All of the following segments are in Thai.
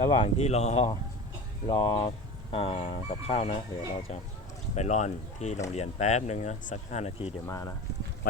ระหว่างที่รอรออกับข้าวนะ เดี๋ยวเราจะไปร่อนที่โรงเรียนแป๊บนึงนะ สักห้านาทีเดี๋ยวมานะ ไป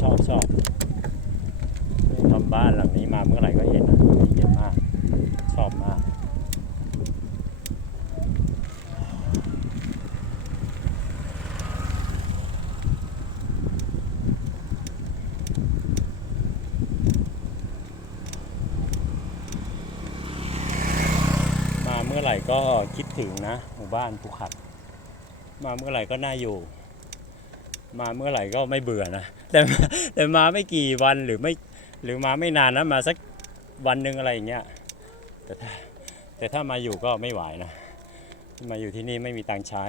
ชอบชอบชอบทำบ้านหลังนี้มาเมื่อไหร่ก็เห็นนะเย็นมาก ชอบมากมาเมื่อไหร่ก็คิดถึงนะ หมู่บ้านภูขัด มาเมื่อไหร่ก็น่าอยู่ มาเมื่อไหร่ก็ไม่เบื่อนะแต่แต่มาไม่กี่วันหรือไม่หรือมาไม่นานนะมาสักวันหนึ่งอะไรอย่างเงี้ยแต่ถ้าแต่ถ้ามาอยู่ก็ไม่ไหวนะมาอยู่ที่นี่ไม่มีตังใช้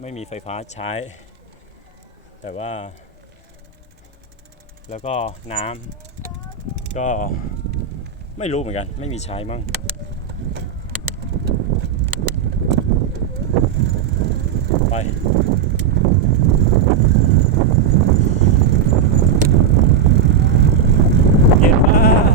ไม่มีไฟฟ้าใช้ แต่ว่า แล้วก็น้ำก็ไม่รู้เหมือนกัน ไม่มีใช้มั้งไปเย็นมาก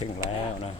ถึงแล้วนะ